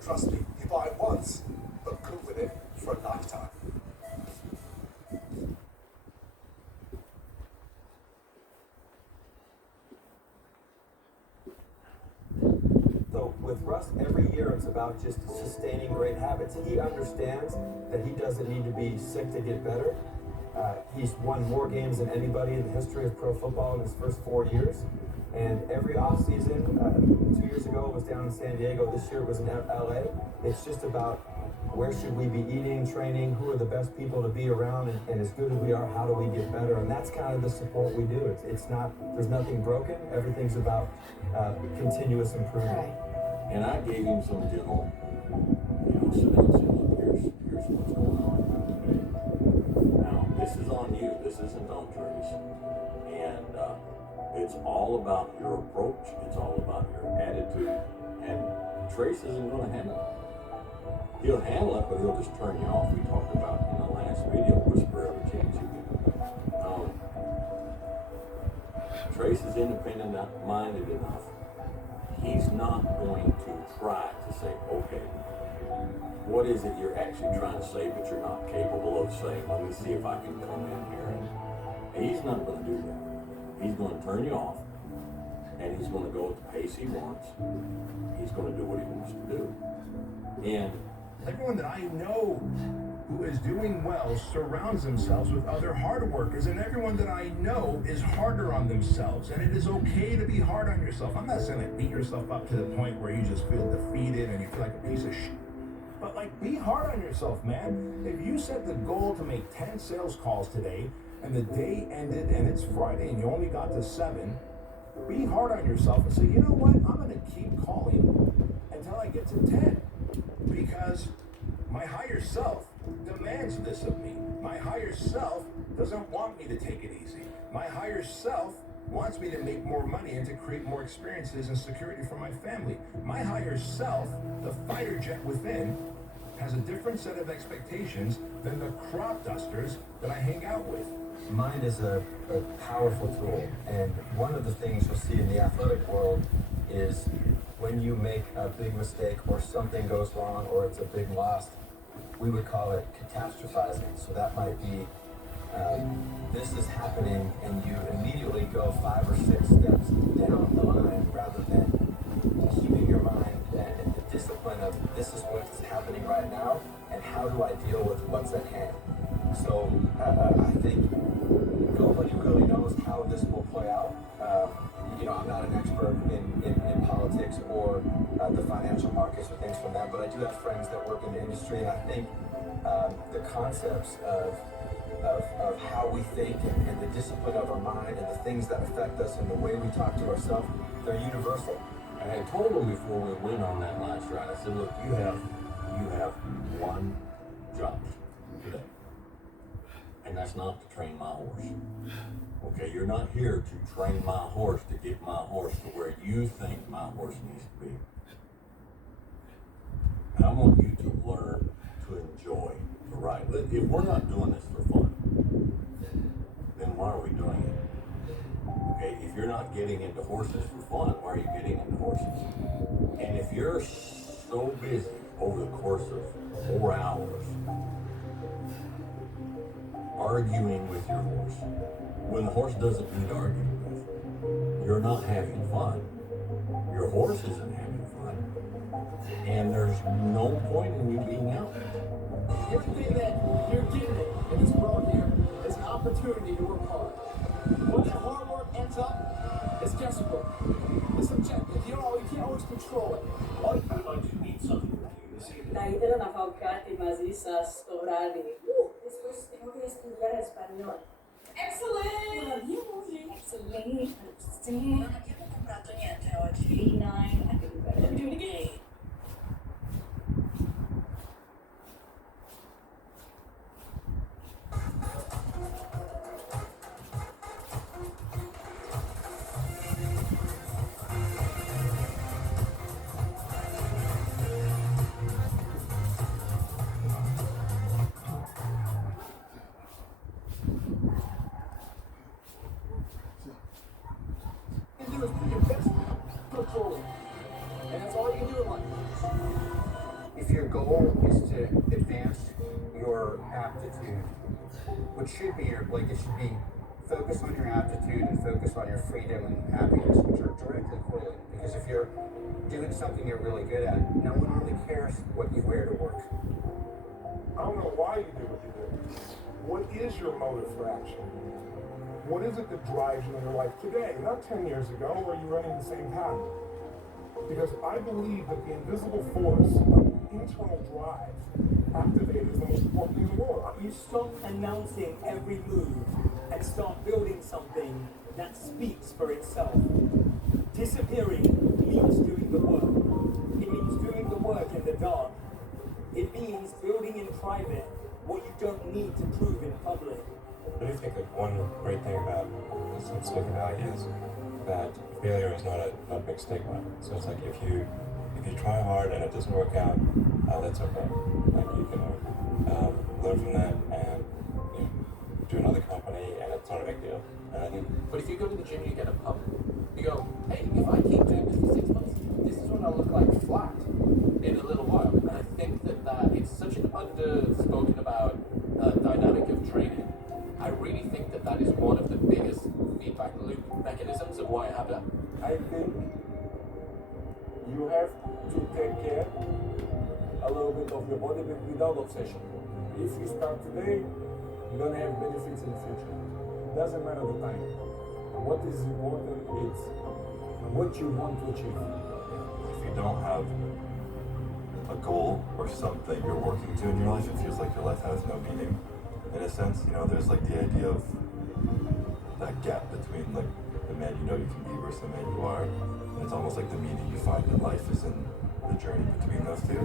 Trust me, you buy it once, but cook with it for a lifetime. So with Russ, every year it's about just sustaining great habits. He understands that he doesn't need to be sick to get better. He's won more games than anybody in the history of pro football in his first 4 years. And every offseason, 2 years ago it was down in San Diego, this year it was in LA. It's just about where should we be eating, training, who are the best people to be around, and as good as we are, how do we get better? And that's kind of the support we do. It's not, there's nothing broken, everything's about continuous improvement. Right. And I gave him some gentle, sit down and say, look, here's what's going on. Now, this is on you, this isn't on Trace. And it's all about your approach, it's all about your attitude, and Trace isn't going to handle it. He'll handle it, but he'll just turn you off. We talked about in the last video, whisper every chance you get. Trace is independent-minded enough. He's not going to try to say, okay, what is it you're actually trying to say, but you're not capable of saying? Let me see if I can come in here. And he's not going to do that. He's going to turn you off, and he's going to go at the pace he wants. He's going to do what he wants to do. And everyone that I know who is doing well surrounds themselves with other hard workers, and everyone that I know is harder on themselves, and it is okay to be hard on yourself. I'm not saying like beat yourself up to the point where you just feel defeated and you feel like a piece of shit. But like, be hard on yourself, man. If you set the goal to make 10 sales calls today, and the day ended and it's Friday and you only got to 7, be hard on yourself and say, you know what, I'm gonna keep calling until I get to 10. Because my higher self demands this of me. My higher self doesn't want me to take it easy. My higher self wants me to make more money and to create more experiences and security for my family. My higher self, the fighter jet within, has a different set of expectations than the crop dusters that I hang out with. Mind is a powerful tool, and one of the things you'll see in the athletic world is when you make a big mistake or something goes wrong or it's a big loss, we would call it catastrophizing. So that might be, this is happening and you immediately go 5 or 6 steps down the line rather than keeping your mind and the discipline of this is what is happening right now and how do I deal with what's at hand. So I think nobody really knows how this will play out. I'm not an expert in politics or the financial markets or things from that, but I do have friends that work in the industry, and I think the concepts of how we think and the discipline of our mind and the things that affect us and the way we talk to ourselves, they're universal. And I told him before we went on that last ride, I said, look, you have one job today. And that's not to train my horse. Okay, you're not here to train my horse to get my horse to where you think my horse needs to be. I want you to learn to enjoy the ride. If we're not doing this for fun, then why are we doing it? Okay, if you're not getting into horses for fun, why are you getting into horses? And if you're so busy over the course of 4 hours arguing with your horse, when the horse doesn't need arguing with, you're not having fun. Your horse isn't having fun. And there's no point in you being out. Everything that you're getting in this world here is an opportunity to work hard. When that hard work ends up, it's guessable. It's subjective. You can't always control it. You need something. La gente non afocati, mas esas orali. Después tengo que estudiar español. Excellent! Excellent. Non abbiamo comprato niente oggi. B9. I can do better. Do it again. your aptitude, which should be your, like, it should be focus on your aptitude and focus on your freedom and happiness, which are directly correlated. Because if you're doing something you're really good at, no one really cares what you wear to work. I don't know why you do what you do. What is your motive for action? What is it that drives you in your life today? Not 10 years ago, or are you running the same pattern? Because I believe that the invisible force of internal drive activated is the most important thing in the world. You stop announcing every move and start building something that speaks for itself. Disappearing means doing the work. It means doing the work in the dark. It means building in private what you don't need to prove in public. I do think that one great thing about Silicon Valley is that failure is not a big stigma. So it's like if you try hard and it doesn't work out, that's okay. Like you can learn from that and do another company, and it's not a big deal. And I think. But if you go to the gym, you get a pump. You go, hey, if I keep doing this for 6 months, this is when I look like flat in a little while. And I think that it's such an underspoken about dynamic of training. I really think that is one of the biggest feedback loop mechanisms of why I have that. I think you have to take care a little bit of your body, but without obsession. If you start today, you're gonna have benefits in the future. Doesn't matter the time. What is important is what you want to achieve. If you don't have a goal or something you're working to in your life, it feels like your life has no meaning. In a sense, there's like the idea of that gap between like the man you know you can be versus the man you are. And it's almost like the meaning you find in life is in the journey between those two.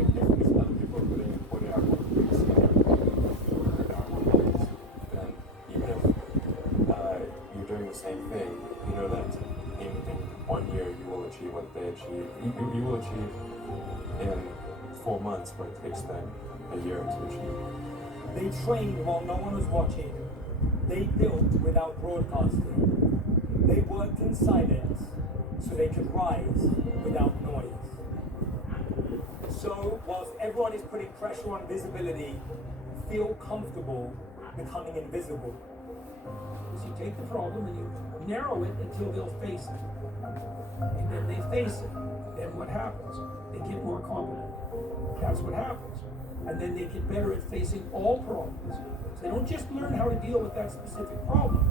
If other people are putting in 40-hour work weeks, 100-hour work weeks, then even if you're doing the same thing, you know that in 1 year you will achieve what they achieve. You will achieve in 4 months what it takes them a year to achieve. They trained while no one was watching. They built without broadcasting. They worked in silence so they could rise without noise. So, whilst everyone is putting pressure on visibility, feel comfortable becoming invisible. So you take the problem and you narrow it until they'll face it. And then they face it. Then what happens? They get more competent. That's what happens. And then they get better at facing all problems. So they don't just learn how to deal with that specific problem.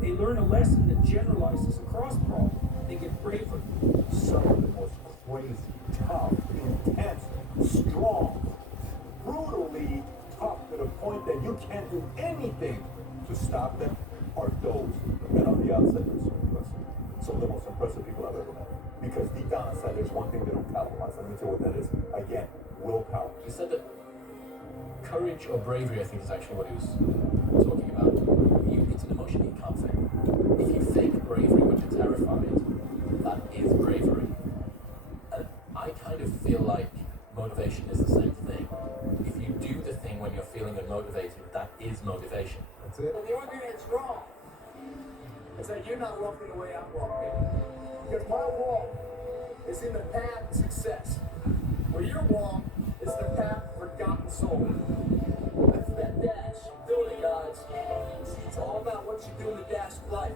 They learn a lesson that generalizes across problems. They get braver. Some of the most crazy, tough, intense, strong, brutally tough to the point that you can't do anything to stop them are those that on the outside are so impressive. Some of the most impressive people I've ever met. Because deep down inside, there's one thing they don't capitalize. Let me tell you what that is. Again, willpower. He said that courage or bravery, I think, is actually what he was talking about. It's an emotion you can't fake. If you fake bravery when you're terrified, that is bravery. And I kind of feel like motivation is the same thing. If you do the thing when you're feeling unmotivated, that is motivation. That's it. But the argument's wrong. It's that you're not walking the way I'm walking. Because my walk is in the path to success. Where you're wrong is the path of forgotten soul. That's that dash, building gods. It's all about what you do in the dash of life.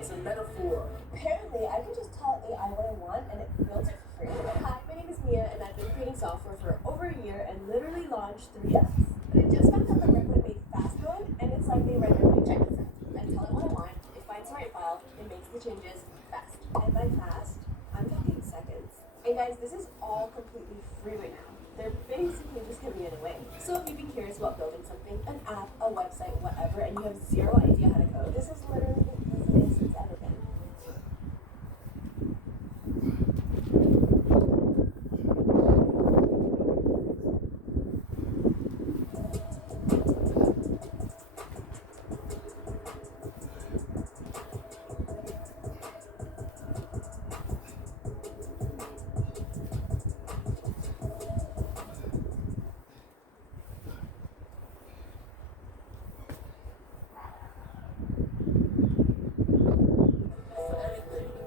It's a metaphor. Apparently, I can just tell AI what I want and it builds it for free. Hi, my name is Mia and I've been creating software for over a year and literally launched 3 apps. But I just found out that Replit made fast mode and it's like they regularly check this out. I tell it what I want, it finds the right file, it makes the changes fast. And by fast, I'm talking seconds. And guys, this is all completely free right now. They're basically just giving it away. So if you'd be curious about building something, an app, a website, whatever, and you have zero idea how to code, this is literally the easiest it's ever been.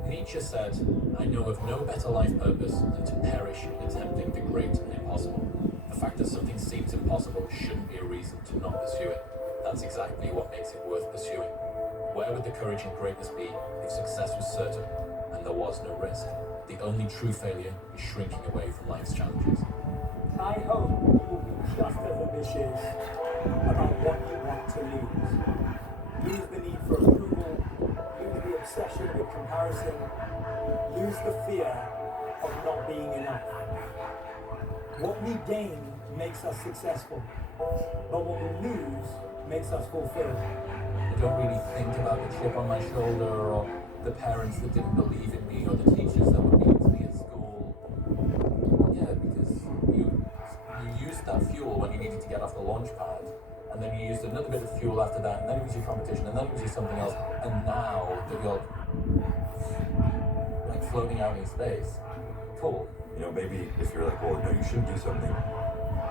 Nietzsche said, I know of no better life purpose than to perish attempting the great and impossible. The fact that something seems impossible shouldn't be a reason to not pursue it. That's exactly what makes it worth pursuing. Where would the courage and greatness be if success was certain and there was no risk? The only true failure is shrinking away from life's challenges. I hope you will be just as ambitious about what you want to lose. Lose the need for approval, lose the obsession with comparison, lose the fear of not being enough. What we gain makes us successful, but what we lose makes us fulfilled. I don't really think about the chip on my shoulder or the parents that didn't believe in me or the teachers that were mean to me at school. Yeah, because you used that fuel when you needed to get off the launch pad, and then you used another bit of fuel after that, and then it was your competition, and then it was your something else, and now that you're like floating out in space. Cool. You know, maybe if you're like, well, no, you shouldn't do something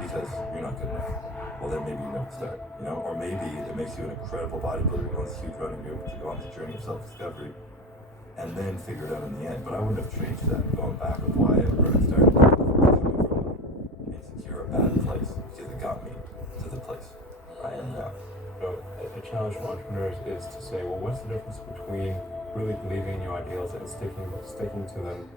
because you're not good enough. Well, then maybe you never start, you know? Or maybe it makes you an incredible bodybuilder on this huge running group to go on this journey of self-discovery and then figure it out in the end. But I wouldn't have changed that going back with why I ever started coming from an insecure, bad place because it got me to the place I am now. So a challenge for entrepreneurs is to say, well, what's the difference between really believing in your ideals and sticking to them